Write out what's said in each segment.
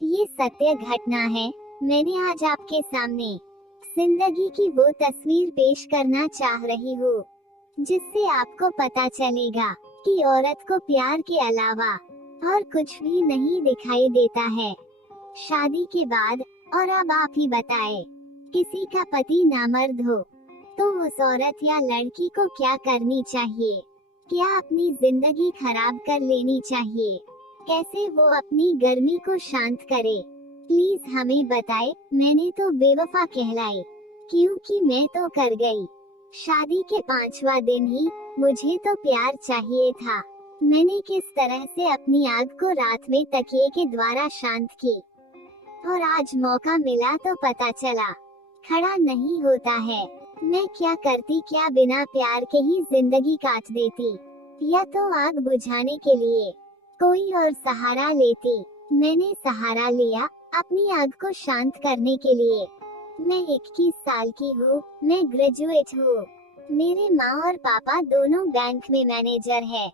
ये सत्य घटना है। मैंने आज आपके सामने जिंदगी की वो तस्वीर पेश करना चाह रही हूँ जिससे आपको पता चलेगा कि औरत को प्यार के अलावा और कुछ भी नहीं दिखाई देता है। शादी के बाद, और अब आप ही बताएं, किसी का पति नामर्द हो तो उस औरत या लड़की को क्या करनी चाहिए? क्या अपनी जिंदगी खराब कर लेनी चाहिए? कैसे वो अपनी गर्मी को शांत करे? प्लीज हमें बताएं। मैंने तो बेवफा कहलाई, क्योंकि मैं तो कर गई। शादी के 5वां दिन ही मुझे तो प्यार चाहिए था। मैंने किस तरह से अपनी आग को रात में तकिए के द्वारा शांत की, और आज मौका मिला तो पता चला खड़ा नहीं होता है। मैं क्या करती, क्या बिना प्यार के ही जिंदगी काट देती, या तो आग बुझाने के लिए कोई और सहारा लेती। मैंने सहारा लिया अपनी आग को शांत करने के लिए। मैं 21 साल की हूँ, मैं ग्रेजुएट हूँ। मेरे माँ और पापा दोनों बैंक में मैनेजर है।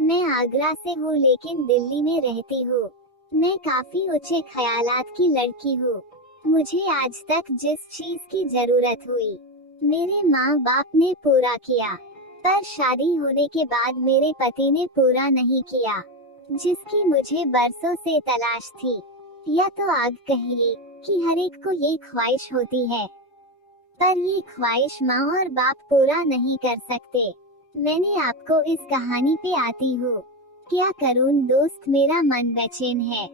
मैं आगरा से हूँ लेकिन दिल्ली में रहती हूँ। मैं काफी ऊंचे ख्यालात की लड़की हूँ। मुझे आज तक जिस चीज की जरूरत हुई मेरे माँ बाप ने पूरा किया, पर शादी होने के बाद मेरे पति ने पूरा नहीं किया, जिसकी मुझे बरसों से तलाश थी। या तो आग कहिए कि हर एक को ये ख्वाहिश होती है, पर ये ख्वाहिश माँ और बाप पूरा नहीं कर सकते। मैंने आपको इस कहानी पे आती हूँ। क्या करूँ दोस्त, मेरा मन बेचैन है।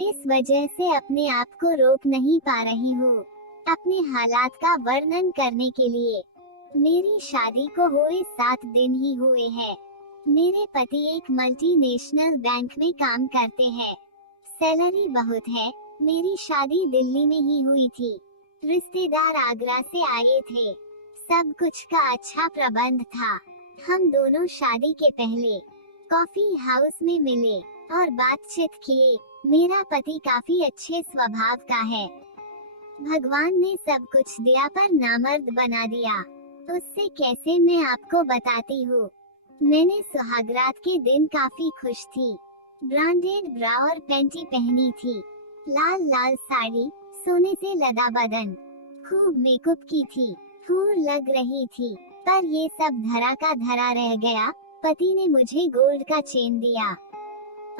इस वजह से अपने आप को रोक नहीं पा रही हूँ अपने हालात का वर्णन करने के लिए। मेरी शादी को हुए 7 दिन ही हुए हैं। मेरे पति एक मल्टीनेशनल बैंक में काम करते हैं। सैलरी बहुत है। मेरी शादी दिल्ली में ही हुई थी। रिश्तेदार आगरा से आए थे। सब कुछ का अच्छा प्रबंध था। हम दोनों शादी के पहले कॉफी हाउस में मिले और बातचीत किए। मेरा पति काफी अच्छे स्वभाव का है। भगवान ने सब कुछ दिया पर नामर्द बना दिया। उससे कैसे, मैं आपको बताती हूँ। मैंने सुहागरात के दिन काफी खुश थी। ब्रांडेड ब्रा और पैंटी पहनी थी। लाल लाल साड़ी, सोने से लदा बदन, खूब मेकअप की थी, हूर लग रही थी। पर ये सब धरा का धरा रह गया। पति ने मुझे गोल्ड का चेन दिया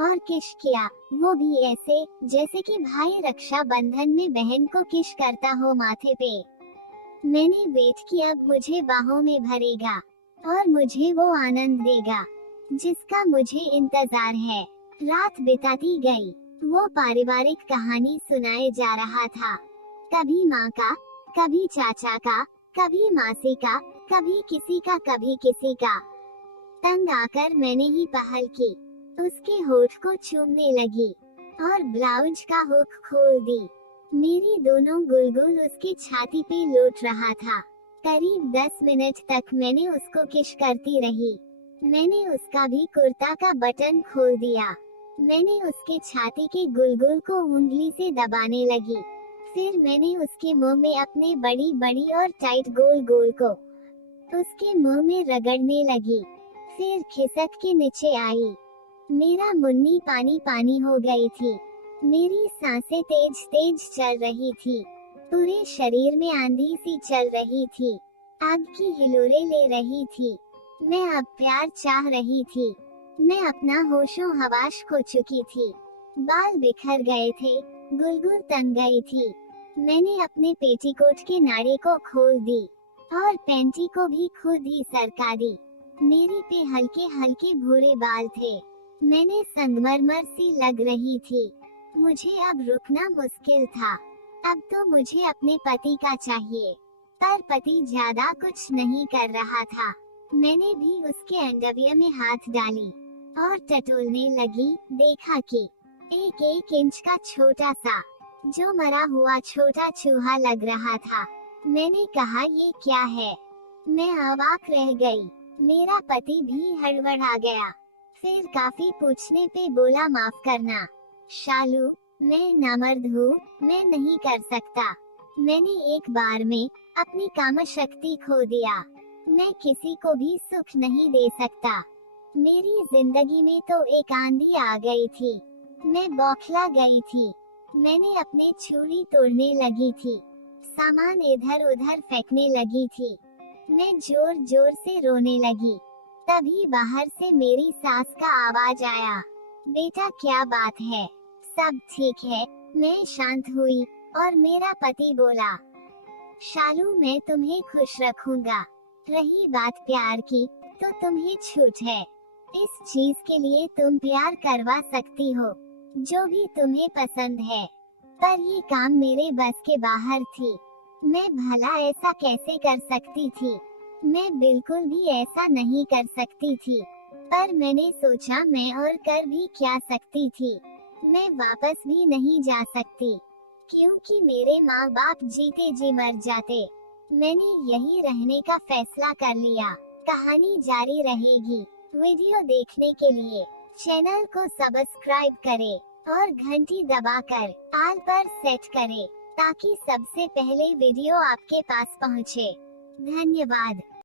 और किश किया, वो भी ऐसे जैसे कि भाई रक्षा बंधन में बहन को किश करता हो माथे पे। मैंने वेट किया, अब मुझे बाहों में भरेगा और मुझे वो आनंद देगा जिसका मुझे इंतजार है। रात बिताती गई। वो पारिवारिक कहानी सुनाए जा रहा था, कभी माँ का, कभी चाचा का, कभी मासी का, कभी किसी का, कभी किसी का। तंग आकर मैंने ही पहल की, उसके होठ को चूमने लगी और ब्लाउज का हुक खोल दी। मेरी दोनों गुलगुल उसकी छाती पे लौट रहा था। करीब 10 मिनट तक मैंने उसको किश करती रही। मैंने उसका भी कुर्ता का बटन खोल दिया। मैंने उसके छाती के गुलगुल को उंगली से दबाने लगी। फिर मैंने उसके मुंह में अपने बड़ी बड़ी और टाइट गोल गोल को उसके मुंह में रगड़ने लगी। फिर खिसक के नीचे आई। मेरा मुन्नी पानी पानी हो गई थी। मेरी सांसें तेज तेज चल रही थी। पूरे शरीर में आंधी सी चल रही थी। आग की हिलोरे ले रही थी। मैं अब प्यार चाह रही थी। मैं अपना होशो हवास खो चुकी थी। बाल बिखर गए थे, गुलगुल तन गई थी। मैंने अपने पेटीकोट के नाड़े को खोल दी और पैंटी को भी खुद ही सरका दी। मेरी पे हल्के हल्के भूरे बाल थे। मैंने संगमरमर सी लग रही थी। मुझे अब रुकना मुश्किल था। अब तो मुझे अपने पति का चाहिए, पर पति ज्यादा कुछ नहीं कर रहा था। मैंने भी उसके अंडरवियर में हाथ डाली और टटोलने लगी। देखा कि एक 1 इंच का छोटा सा, जो मरा हुआ छोटा चूहा लग रहा था। मैंने कहा, ये क्या है? मैं अवाक रह गई। मेरा पति भी हड़बड़ा गया। फिर काफी पूछने पे बोला, माफ करना शालू, मैं नामर्द हूँ, मैं नहीं कर सकता। मैंने एक बार में अपनी काम शक्ति खो दिया। मैं किसी को भी सुख नहीं दे सकता। मेरी जिंदगी में तो एक आंधी आ गई थी। मैं बौखला गई थी। मैंने अपनी छुरी तोड़ने लगी थी, सामान इधर उधर फेंकने लगी थी। मैं जोर जोर से रोने लगी। तभी बाहर से मेरी सास का आवाज आया, बेटा क्या बात है? सब ठीक है। मैं शांत हुई और मेरा पति बोला, शालू मैं तुम्हें खुश रखूंगा। रही बात प्यार की, तो तुम्हें छूट है। इस चीज के लिए तुम प्यार करवा सकती हो, जो भी तुम्हें पसंद है। पर ये काम मेरे बस के बाहर थी। मैं भला ऐसा कैसे कर सकती थी? मैं बिल्कुल भी ऐसा नहीं कर सकती थी। पर मैंने सोचा मैं और कर भी क्या सकती थी। मैं वापस भी नहीं जा सकती, क्योंकि मेरे माँ बाप जीते जी मर जाते। मैंने यही रहने का फैसला कर लिया। कहानी जारी रहेगी। वीडियो देखने के लिए चैनल को सब्सक्राइब करें और घंटी दबाकर ऑल पर सेट करें, ताकि सबसे पहले वीडियो आपके पास पहुंचे। धन्यवाद।